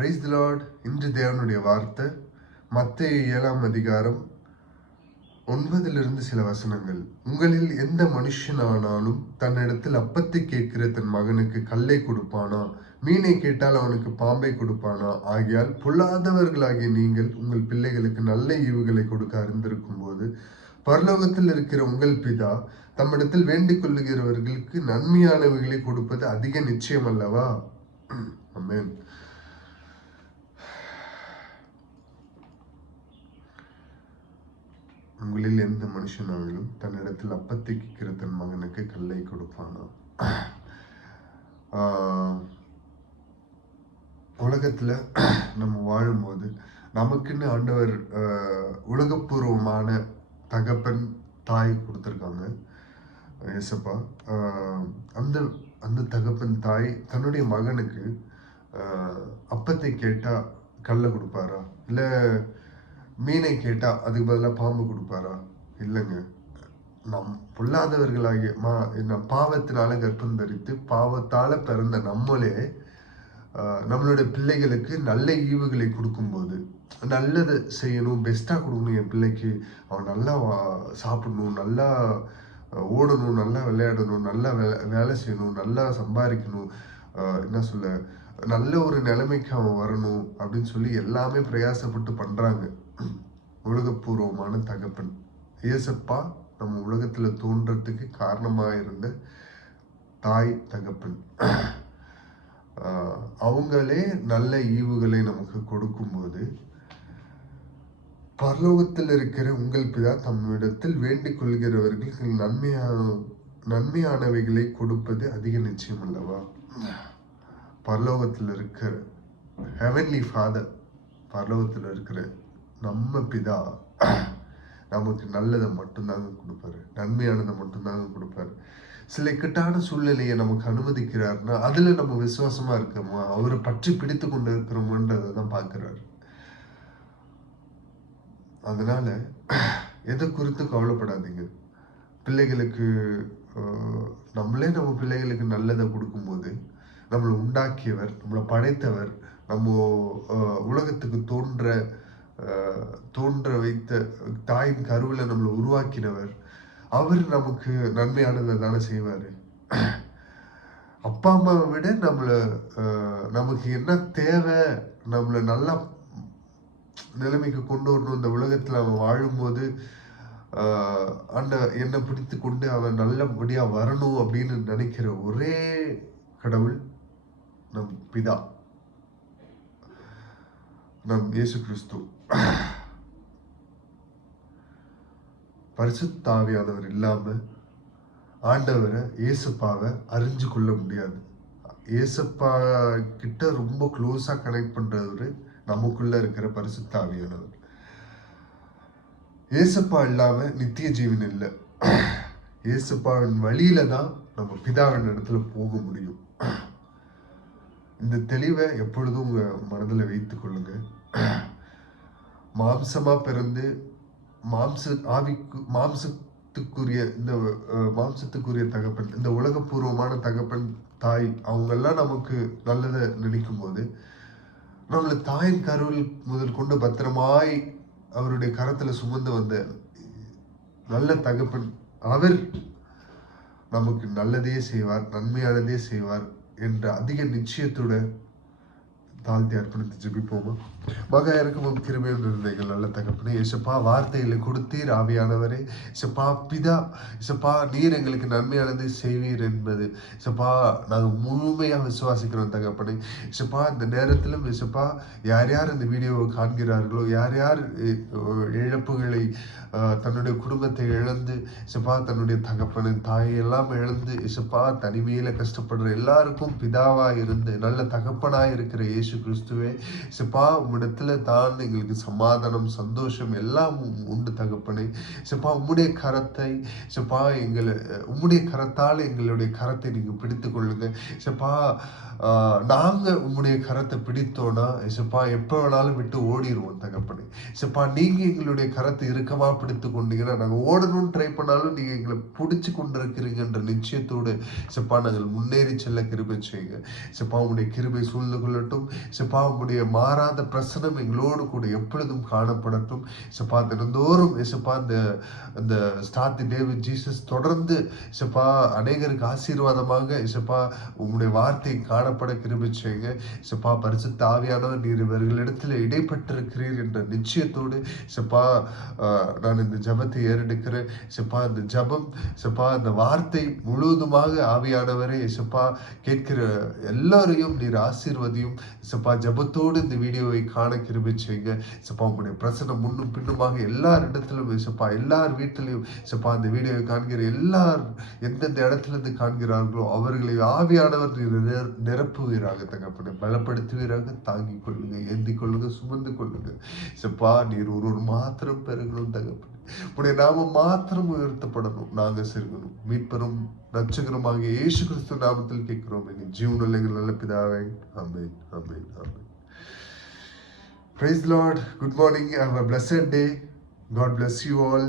Praise the Lord. இன்று தேவனுடைய வார்த்தை மத்தேயு 7ஆம் அதிகாரம் 9 சில வசனங்கள். உங்களில் எந்த மனுஷனானாலும் தன்னிடத்தில் அப்பத்தை கேட்கிற தன் மகனுக்கு கல்லை கொடுப்பானா? மீனை கேட்டால் அவனுக்கு பாம்பை கொடுப்பானா? ஆகையால் பொல்லாதவர்களாகிய நீங்கள் உங்கள் பிள்ளைகளுக்கு நல்ல ஈவுகளை கொடுக்க அறிந்திருக்கும் போது பரலோகத்தில் இருக்கிற உங்கள் பிதா தம்மிடத்தில் வேண்டிக் கொள்ளுகிறவர்களுக்கு நன்மையானவைகளை கொடுப்பது அதிக நிச்சயம் அல்லவா? ஆமென். உங்களில் எந்த மனுஷனாலும் தன்னிடத்தில் அப்பத்தை கேட்கிற தன் மகனுக்கு கல்லை கொடுப்பானா? உலகத்துல நம்ம வாழும்போது நமக்குன்னு ஆண்டவர் உலகப்பூர்வமான தகப்பன் தாய் கொடுத்துருக்காங்க. ஏசப்பா அந்த அந்த தகப்பன் தாய் தன்னுடைய மகனுக்கு அப்பத்தை கேட்டா கல்லை கொடுப்பாரா? இல்லை மீனை கேட்டா அதுக்கு பதிலாக பாம்பு கொடுப்பாரா? இல்லைங்க. நம் பொல்லாதவர்களாகிய பாவத்தினால கர்ப்பம் தரித்து பாவத்தால பிறந்த நம்மளே நம்மளுடைய பிள்ளைகளுக்கு நல்ல ஈவுகளை கொடுக்கும்போது, நல்லதை செய்யணும், பெஸ்ட்டாக கொடுக்கணும், என் பிள்ளைக்கு அவன் நல்லா சாப்பிடணும், நல்லா ஓடணும், நல்லா விளையாடணும், நல்லா வேலை செய்யணும், நல்லா சம்பாதிக்கணும், என்ன சொல்ல, நல்ல ஒரு நிலைமைக்கு அவன் வரணும் அப்படின்னு சொல்லி எல்லாமே பிரயாசப்பட்டு பண்றாங்க. உலகப்பூர்வமான தகப்பன் ஏசப்பா நம்ம உலகத்துல தோன்றதுக்கு காரணமாக இருந்த தாய் தகப்பன் அவங்களே நல்ல ஈவுகளை நமக்கு கொடுக்கும்போது பரலோகத்தில் இருக்கிற உங்கள் பிதா தம்மிடத்தில் வேண்டிக் கொள்கிறவர்களுக்கு நன்மையானவைகளை கொடுப்பது அதிக நிச்சயம் அல்லவா? பரலோகத்தில் இருக்கிற ஹெவன்லி ஃபாதர், பரலோகத்தில் இருக்கிற நம்ம பிதா நமக்கு நல்லதை மட்டும்தாங்க கொடுப்பாரு, நன்மையானதை மட்டும்தாங்க கொடுப்பாரு. சில இக்கட்டான சூழ்நிலையை நமக்கு அனுமதிக்கிறாருன்னா அதுல நம்ம விசுவாசமா இருக்கோமா, அவரை பற்றி பிடித்து கொண்டு இருக்கிறோமன்றதை தான் பார்க்கிறாரு. அதனால எதை குறித்து கவலைப்படாதீங்க. பிள்ளைகளுக்கு நம்மளே நம்ம பிள்ளைகளுக்கு நல்லதை கொடுக்கும்போது நம்மளை உண்டாக்கியவர், நம்மளை படைத்தவர், நம்ம உலகத்துக்கு தோன்ற வைத்த தாயின் கருவில நம்மளை உருவாக்கினவர், அவர் நமக்கு நன்மையானதை தானே செய்வாரு. அப்பா அம்மாவை விட நமக்கு என்ன தேவை, நம்மளை நல்லா நிலைமைக்கு கொண்டு வரணும், இந்த உலகத்துல அவன் வாழும்போது அந்த என்னை பிடித்து கொண்டு அவன் நல்லபடியா வரணும் அப்படின்னு நினைக்கிற ஒரே கடவுள் நம் பிதா, நம் இயேசு கிறிஸ்து. பரிசுத்த ஆவியானவர் இல்லாம ஆண்டவரை ஏசப்பாவை அறிஞ்சு கொள்ள முடியாது. ஏசப்பா கிட்ட ரொம்ப க்ளோஸா கனெக்ட் பண்றவரு நமக்குள்ள இருக்கிற பரிசுத்த ஆவியானவர். ஏசப்பா இல்லாம நித்திய ஜீவன் இல்லை. ஏசப்பாவின் வழியில தான் நம்ம பிதாவின் இடத்துல போக முடியும். இந்த தெளிவை எப்பொழுதும் உங்க மனதில் வைத்துக் கொள்ளுங்க. மாம்சமா பிறந்து மாம்சத்துக்குரிய தகப்பன், இந்த உலகப்பூர்வமான தகப்பன் தாய், அவங்கெல்லாம் நமக்கு நல்லதை நினைக்கும் போது நம்மளை தாயின் கருவில் முதல் கொண்டு பத்திரமாய் அவருடைய கரத்துல சுமந்து வந்த நல்ல தகப்பன், அவர் நமக்கு நல்லதே செய்வார், நன்மையானதே செய்வார் என்ற அதிக நிச்சயத்தோட தாழ்த்தி அர்ப்பணித்து ஜெபிப்போமா? மகா இறக்கமும் கிருபையும் நிறைந்தீர்கள் நல்ல தகப்பனே. ஏசப்பா, வார்த்தைகளை கொடுத்தீர் ஆவியானவரே. ஏசப்பா பிதா, ஏசப்பா நீர் எங்களுக்கு நன்மையானதை செய்வீர் என்பது ஏசப்பா நாங்கள் முழுமையாக விசுவாசிக்கிறோம் தகப்பனே. ஏசப்பா இந்த நேரத்திலும் ஏசப்பா யார் யார் இந்த வீடியோவை காண்கிறார்களோ, யார் யார் இழப்புகளை, தன்னுடைய குடும்பத்தை இழந்து ஏசப்பா தன்னுடைய தகப்பனின் தாயெல்லாம் இழந்து ஏசப்பா தனிமையில கஷ்டப்படுற எல்லாருக்கும் பிதாவா இருந்து நல்ல தகப்பனாய் இருக்கிற இயேசு கிறிஸ்துவே, ஏசப்பா உம்மிடத்துல தான் எங்களுக்கு சமாதானம், சந்தோஷம் எல்லாம் உண்டு தகப்பனே. ஏசப்பா உம்முடைய கரத்தை, ஏசப்பா உம்முடைய கரத்தால் எங்களுடைய கரத்தை நீங்க பிடித்து கொள்ளுங்க. ஏசப்பா நாங்க உம்முடைய கரத்தை பிடித்தோன்னா ஏசப்பா எப்ப வேணாலும் விட்டு ஓடிடுவோம் தகப்பனே. ஏசப்பா நீங்க எங்களுடைய கரத்தை இறுக்கமா பிடித்து கொண்டீங்கன்னா நாங்கள் ஓடணும்னு ட்ரை பண்ணாலும் நீங்க எங்களை பிடிச்சு கொண்டிருக்கிறீங்கன்ற நிச்சயத்தோடு ஏசப்பா நாங்கள் முன்னேறி செல்ல கிருபை செய்யுங்க. ஏசப்பா உங்களுடைய கிருபை சூழ்ந்து கொள்ளட்டும். இசப்பா உம்முடைய மாறாத பிரசனம் எங்களோடு கூட எப்பொழுதும் காணப்படட்டும். இசப்பா தினந்தோறும் இசப்பா அந்த start the day with Jesus தொடர்ந்து இசப்பா அநேகருக்கு ஆசீர்வாதமாக இசப்பா உம்முடைய வார்த்தை காணப்பட கிருபை செய்யுங்க. இசப்பா பரிசுத்த ஆவியானவர் நீர் இவர்களிடத்தில் இடைப்பட்டிருக்கிறீர் என்ற நிச்சயத்தோடு இசப்பா நான் இந்த ஜபத்தை ஏறெடுக்கிறேன். இசப்பா இந்த ஜபம் இசப்பா இந்த வார்த்தை முழுவதுமாக ஆவியானவரே இசப்பா கேட்கிற எல்லாரையும் நீர் ஆசீர்வதியும். இசப்பா ஜபத்தோடு இந்த வீடியோவை காண கிருபை செய்யுங்க. இசப்பா உங்களுடைய பிரசனம் முன்னும் பின்னுமாக எல்லார் இடத்திலும் இசப்பா எல்லார் வீட்டிலையும் இசப்பா இந்த வீடியோவை காண்கிற எல்லார் எந்தெந்த இடத்துல இருந்து காண்கிறார்களோ அவர்களை ஆவியானவர் நீர் நிரப்புவீராக தகப்பனை, பலப்படுத்துவீராக. தாங்கிக் கொள்ளுங்க, ஏந்தி கொள்ளுங்க, சுமந்து கொள்ளுங்க. இசப்பா நீர் ஒரு மாத்திரம் பெருகணும் தகப்பனை, உடைய நாமம் மாத்திரம் உயர்த்தப்படணும், நாங்க சிறுகணும். மீட்பெரும் ரட்சகருமாக இயேசு கிறிஸ்து நாமத்தில் கேட்கிறோம் எங்கள் ஜீவனுள்ள எங்கள் நல்ல பிதாவே. ஆமென், ஆமென், ஆமென். Praise the Lord. Good morning. Have a blessed day. God bless you all.